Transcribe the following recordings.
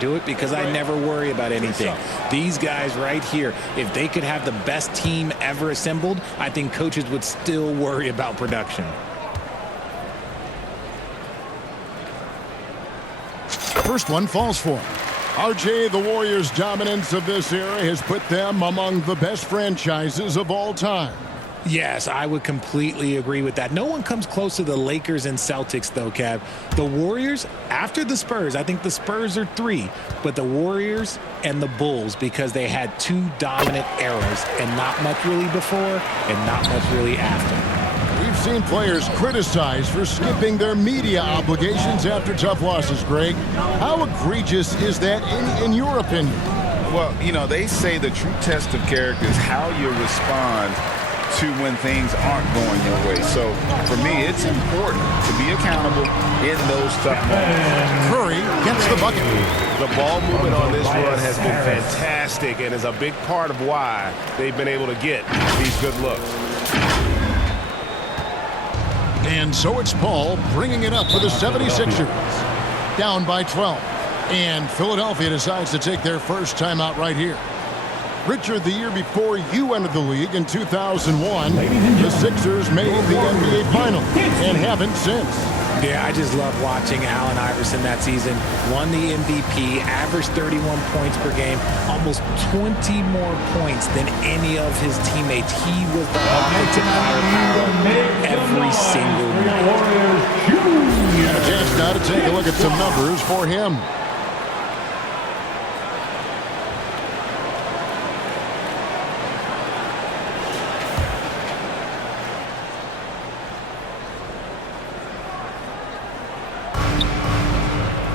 to it because I never worry about anything. These guys right here, if they could have the best team ever assembled, I think coaches would still worry about production. First one falls for him. RJ, the Warriors' dominance of this era has put them among the best franchises of all time. Yes, I would completely agree with that. No one comes close to the Lakers and Celtics, though, Kev. The Warriors, after the Spurs, I think the Spurs are 3, but the Warriors and the Bulls, because they had 2 dominant eras and not much really before and not much really after. We've seen players criticized for skipping their media obligations after tough losses, Greg. How egregious is that in your opinion? Well, you know, they say the true test of character is how you respond to when things aren't going your way. So for me, it's important to be accountable in those tough moments. Curry gets the bucket. The ball movement on this run has been fantastic and is a big part of why they've been able to get these good looks. And so it's Paul bringing it up for the 76ers. Down by 12. And Philadelphia decides to take their first timeout right here. Richard, the year before you entered the league in 2001, the Sixers made the NBA Finals and haven't since. Yeah, I just love watching Allen Iverson that season. Won the MVP, averaged 31 points per game, almost 20 more points than any of his teammates. He was the offensive firepower every single night. A chance now to take a look at some numbers for him.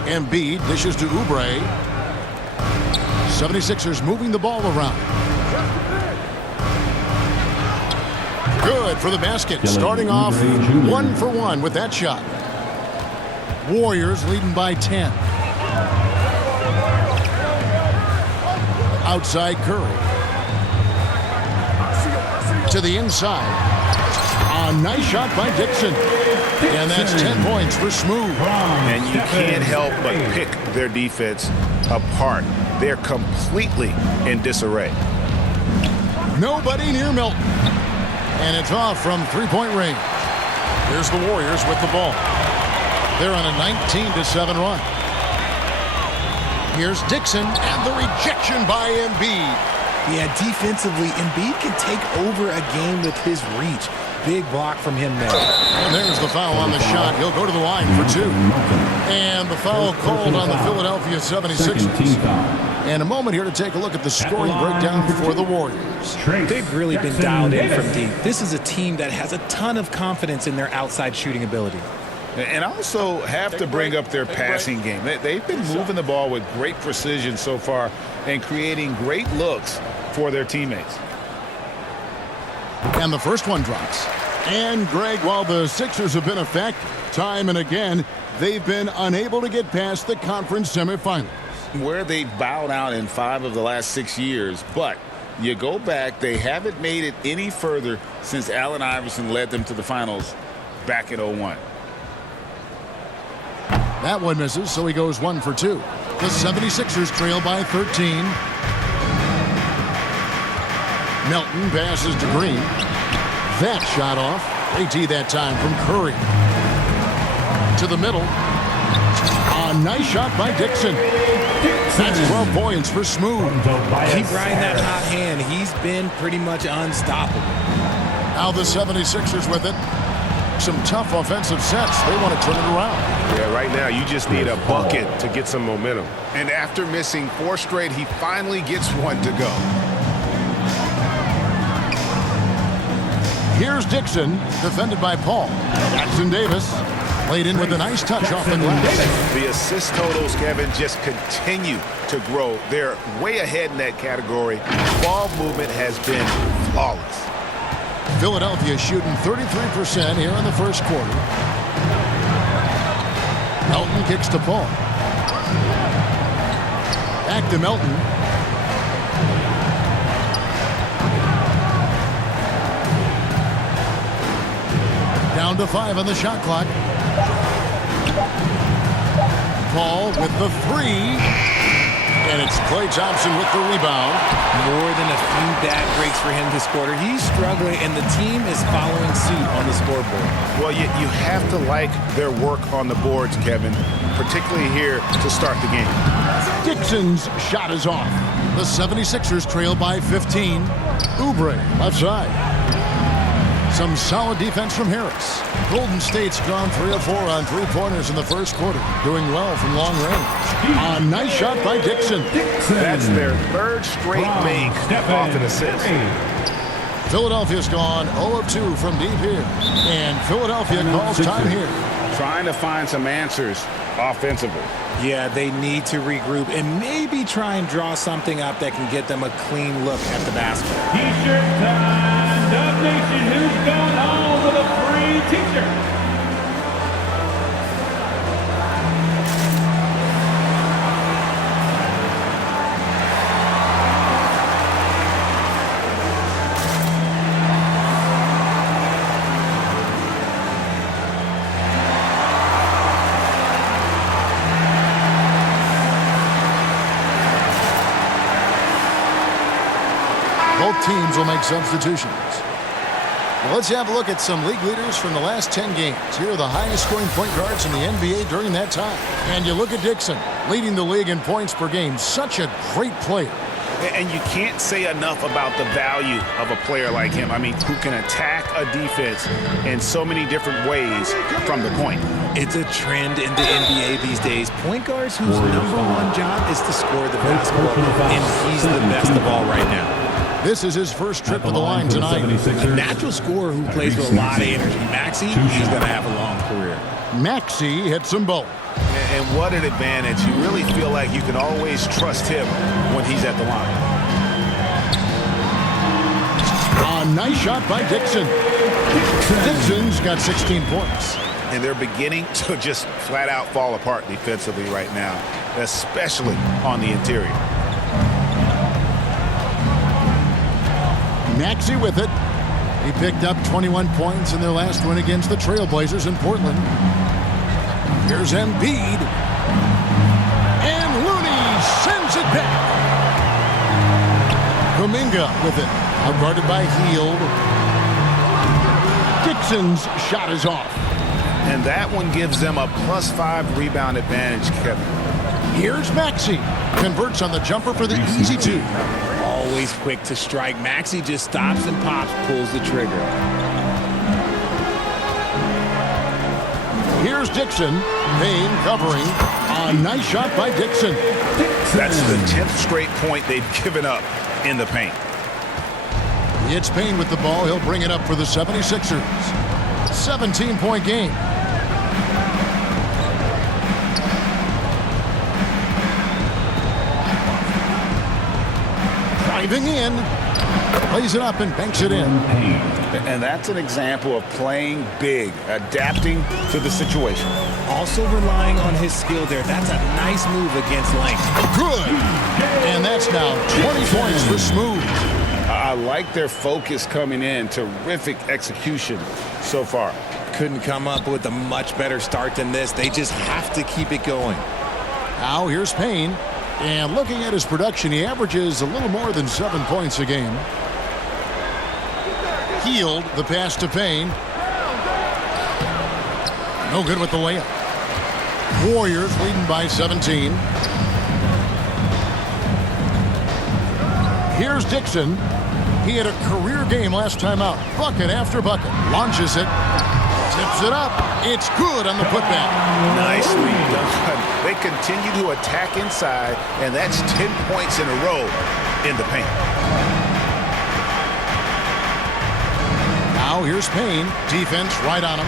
Embiid dishes to Oubre. 76ers moving the ball around. Good for the basket. Starting off 1 for 1 with that shot. Warriors leading by 10. Outside Curry. To the inside. A nice shot by Dixon. And that's 10 points for Smooth. And you can't help but pick their defense apart. They're completely in disarray. Nobody near Milton. And it's off from three-point range. Here's the Warriors with the ball. They're on a 19-7 run. Here's Dixon and the rejection by Embiid. Yeah, defensively, Embiid can take over a game with his reach. Big block from him there. And there's the foul on the shot. He'll go to the line for 2. And the foul called on the Philadelphia 76ers. And a moment here to take a look at the scoring breakdown for the Warriors. They've really been dialed in from deep. This is a team that has a ton of confidence in their outside shooting ability. And also have to bring up their passing game. They've been moving the ball with great precision so far and creating great looks for their teammates. And the first one drops. And, Greg, while the Sixers have been a factor time and again, they've been unable to get past the conference semifinals. Where they've bowed out in 5 of the last 6 years, but you go back, they haven't made it any further since Allen Iverson led them to the finals back in 01. That one misses, so he goes 1 for 2. The 76ers trail by 13. Melton passes to Green. That shot off. They tee that time from Curry. To the middle. A nice shot by Dixon. That's 12 points for Smooth. Keep riding that hot hand. He's been pretty much unstoppable. Now the 76ers with it. Some tough offensive sets. They want to turn it around. Yeah, right now you just need a bucket to get some momentum. And after missing 4 straight, he finally gets one to go. Here's Dixon, defended by Paul. Jackson Davis laid in with a nice touch off the glass. The assist totals, Kevin, just continue to grow. They're way ahead in that category. Ball movement has been flawless. Philadelphia shooting 33% here in the first quarter. Melton kicks to Paul. Back to Melton. Down to 5 on the shot clock. Paul with the 3. Klay Thompson with the rebound. More than a few bad breaks for him this quarter. He's struggling, and the team is following suit on the scoreboard. Well, you have to like their work on the boards, Kevin, particularly here to start the game. Dixon's shot is off. The 76ers trail by 15. Oubre left side. Some solid defense from Harris. Golden State's gone 3 of 4 on three-pointers in the first quarter, doing well from long range. A nice shot by Dixon. That's their third straight make off an assist. Philadelphia's gone 0 of 2 from deep here. And Philadelphia calls time here. Trying to find some answers offensively. Yeah, they need to regroup and maybe try and draw something up that can get them a clean look at the basket. T-shirt time. Dub Nation, who's going home with a free T-shirt? Both teams will make substitutions. Well, let's have a look at some league leaders from the last 10 games. Here are the highest scoring point guards in the NBA during that time. And you look at Dixon, leading the league in points per game. Such a great player. And you can't say enough about the value of a player like him. I mean, who can attack a defense in so many different ways from the point. It's a trend in the NBA these days. Point guards whose #1 job is to score the basketball, and he's the best of all right now. This is his first trip to the line tonight. A natural scorer who plays with a lot of energy. Maxey, he's going to have a long career. Maxey hits them both. And what an advantage. You really feel like you can always trust him when he's at the line. A nice shot by Dixon. Dixon's got 16 points. And they're beginning to just flat out fall apart defensively right now, especially on the interior. Maxey with it. He picked up 21 points in their last win against the Trailblazers in Portland. Here's Embiid. And Looney sends it back. Kuminga with it. Outguarded by Hield. Dixon's shot is off. And that one gives them a +5 rebound advantage, Kevin. Here's Maxey. Converts on the jumper for the easy 2. Always quick to strike. Maxey just stops and pops, pulls the trigger. Here's Dixon. Payne covering. A nice shot by Dixon. That's the 10th straight point they've given up in the paint. It's Payne with the ball. He'll bring it up for the 76ers. 17-point game. Driving in. Plays it up and banks it in. And that's an example of playing big, adapting to the situation. Also relying on his skill there. That's a nice move against length. Good. And that's now 20 points for Smooth. I like their focus coming in. Terrific execution so far. Couldn't come up with a much better start than this. They just have to keep it going. Now here's Payne. And looking at his production, he averages a little more than 7 points a game. Hield, the pass to Payne. No good with the layup. Warriors leading by 17. Here's Dixon. He had a career game last time out. Bucket after bucket. Launches it. Tips it up. It's good on the putback. Nicely done. They continue to attack inside, and that's 10 points in a row in the paint. Now here's Payne. Defense right on him.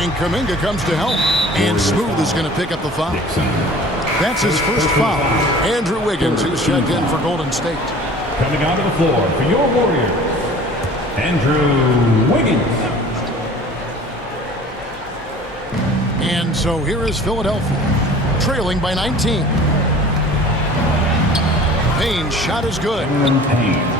And Kuminga comes to help. And Smooth is going to pick up the foul. That's his first foul. Andrew Wiggins, who's checked in for Golden State. Coming onto the floor for your Warriors, Andrew Wiggins. And so here is Philadelphia, trailing by 19. Payne's shot is good. Payne.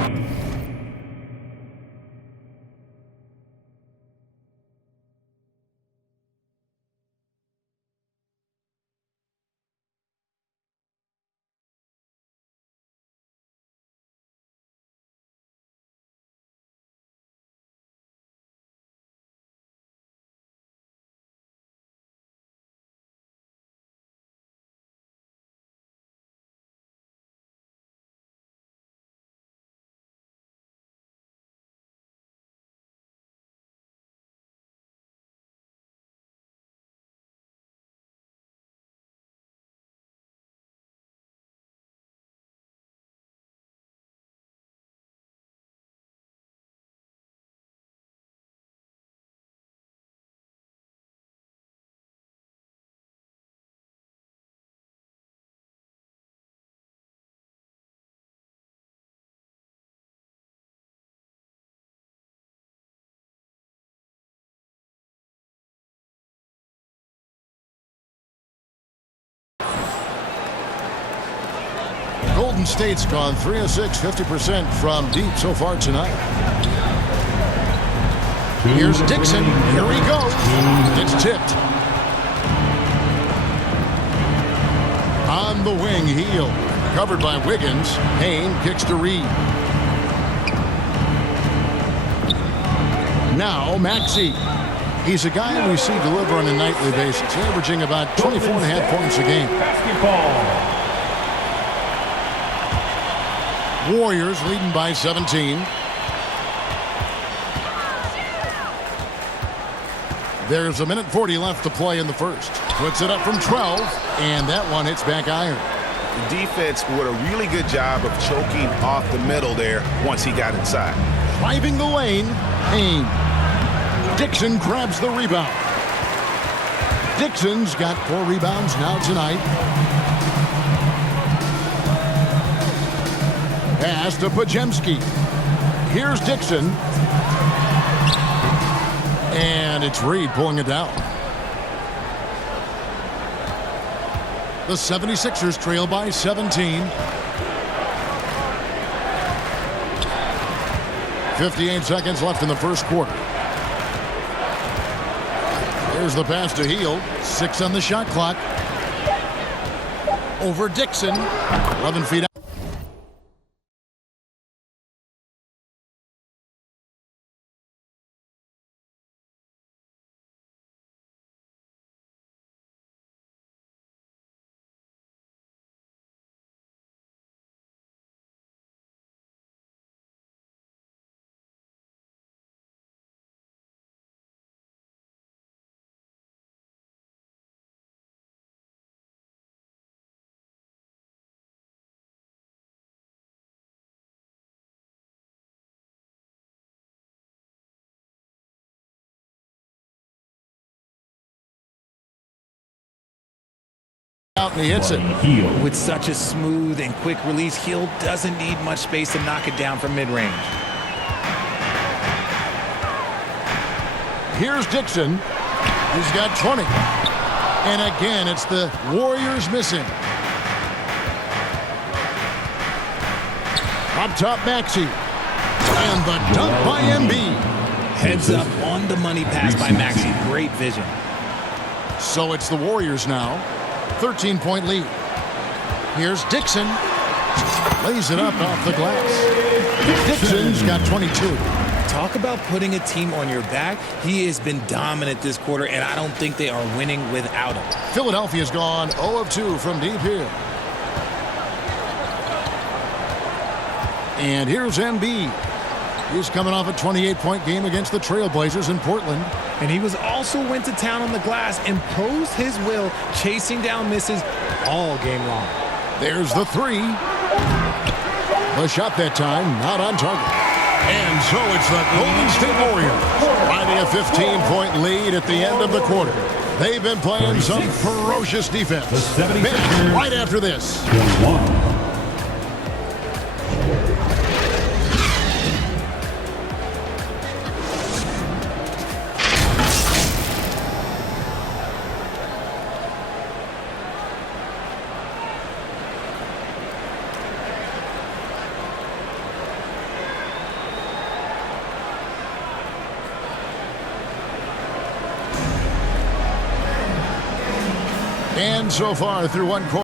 Golden State's gone 3 of 6, 50% from deep so far tonight. Here's Dixon. Here he goes. It's tipped. On the wing, Heel. Covered by Wiggins. Payne kicks to Reed. Now Maxey. He's a guy we see deliver on a nightly basis, averaging about 24.5 points a game. Basketball. Warriors leading by 17. There's 1:40 left to play in the first. Puts it up from 12, and that one hits back iron. The defense did a really good job of choking off the middle there once he got inside. Driving the lane, Payne. Dixon grabs the rebound. Dixon's got 4 rebounds now tonight. Pass to Pajemski. Here's Dixon. And it's Reed pulling it down. The 76ers trail by 17. 58 seconds left in the first quarter. There's the pass to Heel. 6 on the shot clock. Over Dixon. 11 feet out. Out and he hits it. With such a smooth and quick release, Hill doesn't need much space to knock it down from mid-range. Here's Dixon. He's got 20. And again, it's the Warriors missing. Up top, Maxey. And the dunk by Embiid. Heads up on the money pass by Maxey. Great vision. So it's the Warriors now. 13-point lead. Here's Dixon. Lays it up off the glass. Dixon's got 22. Talk about putting a team on your back. He has been dominant this quarter, and I don't think they are winning without him. Philadelphia's gone 0 of 2 from deep here. And here's Embiid. He's coming off a 28-point game against the Trailblazers in Portland. And he also went to town on the glass, imposed his will, chasing down misses all game long. There's the 3. The shot that time, not on target. And so it's the Golden State Warriors finding a 15-point lead at the end of the quarter. They've been playing some ferocious defense. Back right after this. And so far through one quarter.